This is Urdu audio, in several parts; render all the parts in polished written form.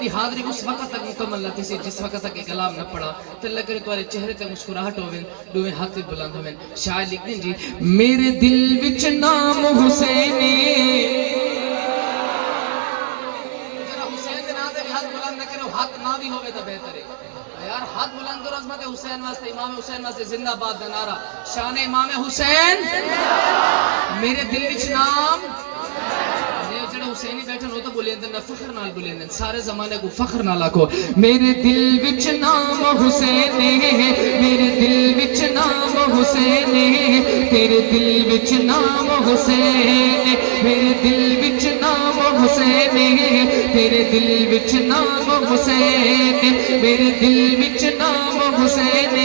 میری حاضری اس وقت تک مکمل نہ تھی جس وقت تک کلام نہ پڑا تو اللہ کرے تمہارے چہرے تے مسکراہٹ ہوویں دوویں ہاتھ بلند ہوویں شاعر لکھدے جی میرے دل وچ نام حسین ذرا حسین دے نام تے ہاتھ بلند نہ کرو ہاتھ نہ بھی ہوے تو بہتر ہے یار ہاتھ بلند کرو عظمت حسین واسطے امام حسین واسطے زندہ باد دا نعرہ شان امام حسین میرے دل وچ نام جڑا حسینی بیٹھن ہو تو بولیندن فخر نال بولیندن سارے زمانے کو فخر نال آکھو میرے دل وچ نام حسین میرے دل وچ نام حسین تیرے دل وچ نام حسین میرے دل وچ نام حسین تیرے دل وچ نام حسین میرے دل وچ نام حسین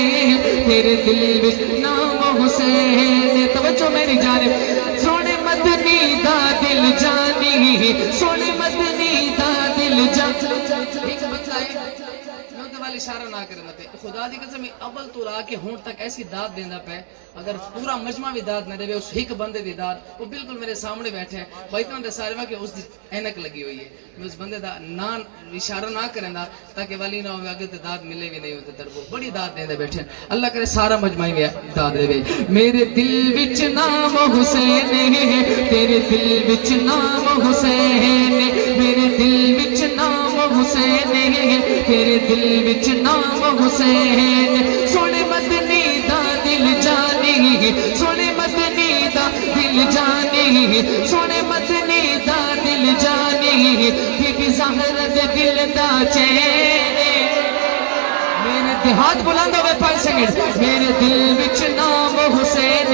تیرے دل وچ نام حسین توجہ میری جانب سونے مدنی دا دل جانی سونے مدنی دا دل جانی ایک بندہ ہے میں والی اشارہ نہ کرنا تے خدا دی قسم اول تو لا کے ہون تک ایسی داد دیندا پے اگر پورا مجمع بھی داد نہ دے اس ایک بندے دی داد وہ بالکل میرے سامنے بیٹھے ہیں بھائی اتنا دے سارے میں کہ اس دی اینک لگی ہوئی ہے میں اس بندے دا نان اشارہ نہ کرنا تاکہ والی نہ ہوئے اگر تے داد ملے بھی نہیں ہوتے تر وہ بڑی داد دیندے بیٹھے ہیں اللہ کرے سارا مجمع بھی داد دے میرے دل وچ نام حسین تیرے دل وچ نام حسین میرے دل وچ نام حسین تیرے دل وچ نام حسین سونے مدنی دا دل جانی سونے مدنی دا دل جانی سونے مدنی دا دل جانی بی بی زہرا دے دل دا چین میرے دیہات بلند ہوئے 5 سیکنڈ میرے دل وچ نام حسین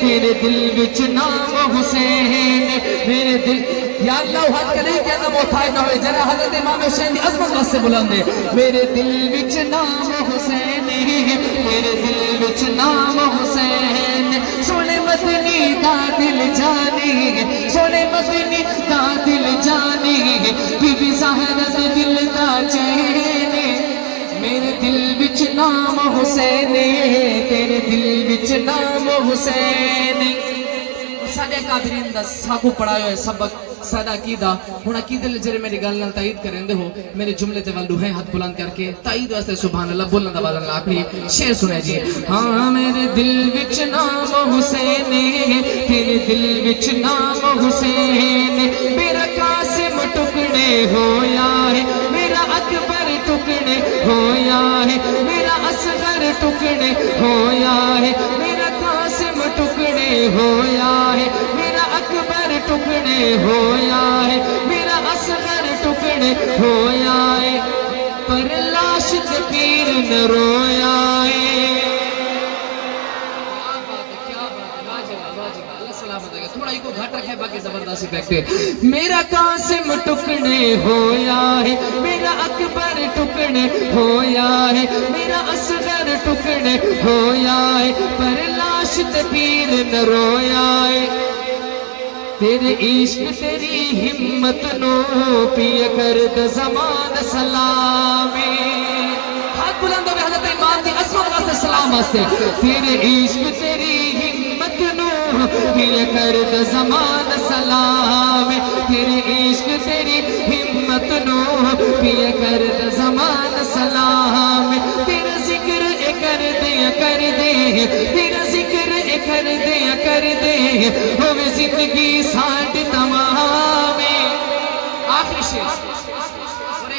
تیرے دل وچ نام حسین میرے دل یا اللہ ہاتھ کا نہیں کہنا محتاج نہ ہوئے جنہ حضرت امام حسین دی عظمت واسطے سے بلند ہے میرے دل وچ نام حسین میرے دل وچ نام حسین سونے مدنی دا دل جانی سونے مدنی دا دل جانی بی بی زہرا دے دل دا چین میرے دل وچ نام حسین تیرے دل وچ نام حسین ساڈے قادرین دا ساکو پڑھایا ہے سبق سادہ عقیدہ ہن عقیدے لے جڑے میری گل نال تائید کریندے ہو میرے جملے تے ول دوہیں ہاتھ بلند کر کے تائید واسطے سبحان اللہ بولن دا آواز نال آکھنی شعر سنے جی ہاں میرے دل وچ نام حسین تیرے دل وچ نام حسین میرا قاسم ٹکڑے ہویا ہے میرا اکبر ٹکڑے ہویا ہے میرا اصغر ٹکڑے ہویا ہے میرا قاسم ٹکڑے ہویا ہے میرا اکبر ٹکڑے ہویا ہے میرا اصغر ٹکڑے ہویا ہے پر لاش تے پیر نہ رویا ہے تھوڑا ہی کو گھٹ رکھے باقی زبردستی فیکٹے میرا قاسم ٹکڑے ہویا ہے میرا اکبر ٹکڑے ہویا ہے میرا اصغر ٹکڑے ہویا ہے پر لاش تے پیر نہ رویا ہے تیرے عشق تیری ہمت نو پیا کرد زمان سلامی ہاتھ بلند ہوئے حضرت امام دی عظمت واسطے سلام واسطے تیرے عشق تیری ہمت نو پیا کرد زمان سلام تیرے عشق تیری ہمت نو پیا کرد زمان سلام تیرا ذکر کر دے تیرا ذکر کر دے ہوئے زندگی ساٹھ تمام آخری شعر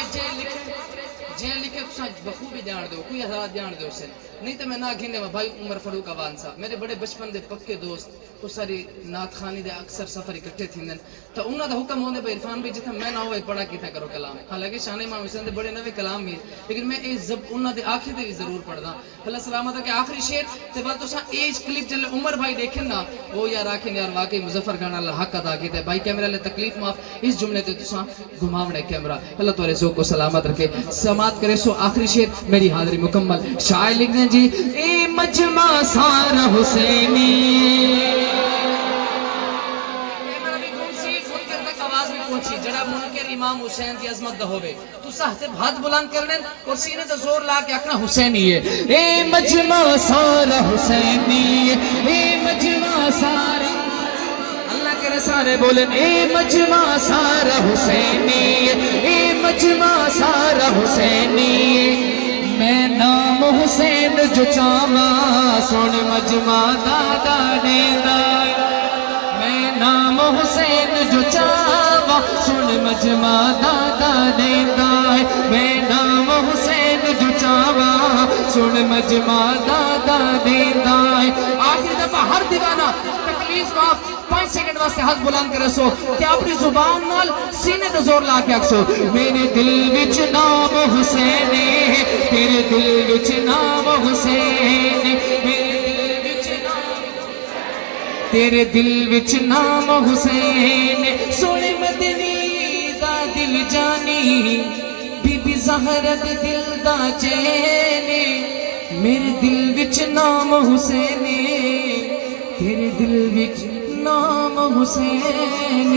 جے لکھے تو بخوبی جان دو کوئی حضرات جان دو اسے نہیں تو میں نہ گھنے میں بھائی عمر فاروق عوان صاحب میرے بڑے بچپن دے پکے دوست وہ ساری نعت خانی دے اکثر سفر اکٹھے تھیندن تو انہاں دا حکم ہوندے بھائی عرفان بھی جتھا میں نہ ہوئے پڑھا کیتا کرو کلام حالانکہ شان امام حسین دے بڑے نوے کلام بھی لیکن میں اے انہاں دے آخر دے بھی ضرور پڑھدا اللہ سلامت ہے کہ آخری شعر تے بعد تساں ایج کلپ جلے عمر بھائی دیکھن نا وہ یار آکھن یار واقعی مظفر خان اللہ حق ادا کیتے بھائی کیمرہ لے تکلیف معاف اس جملے تے تساں گھماونے کیمرہ اللہ تمہارے ذوق کو سلامت رکھے سماعت کرے سو آخری شعر میری حاضری مکمل شاعر لکھ دیں جی اے مجمع سارا حسینی جڑا منکر امام حسین دی عظمت دا ہوئے تو صرف ہاتھ بلند کرنے اور سینے تو زور لا کے اکنا حسینی ہے اے مجمع سارا حسینی اے مجمع سارا اللہ کرے سارے بولیں اے مجمع سارا حسینی اے مجمع حسینی میں نام حسین جو چاما سن مجمع دادا دیندا میں نام حسین جو چاوا سن مجمع دادا دیندا میں نام حسین جو چاوا سن مجمع دادا دیندا آخری دفعہ ہر دیوانہ تکلیف معاف 5 سیکنڈ واسطے ہاتھ بلند کرے سو کہ اپنی زبان نال سینے تے زور لا کے اکسو میرے دل وچ نام حسین ہے تیرے دل وچ نام حسین تیرے دل وچ نام حسین سونے مدنی دا دل جانی بی بی زہرا دے دل دا چین میرے دل وچ نام حسین تیرے دل وچ نام حسین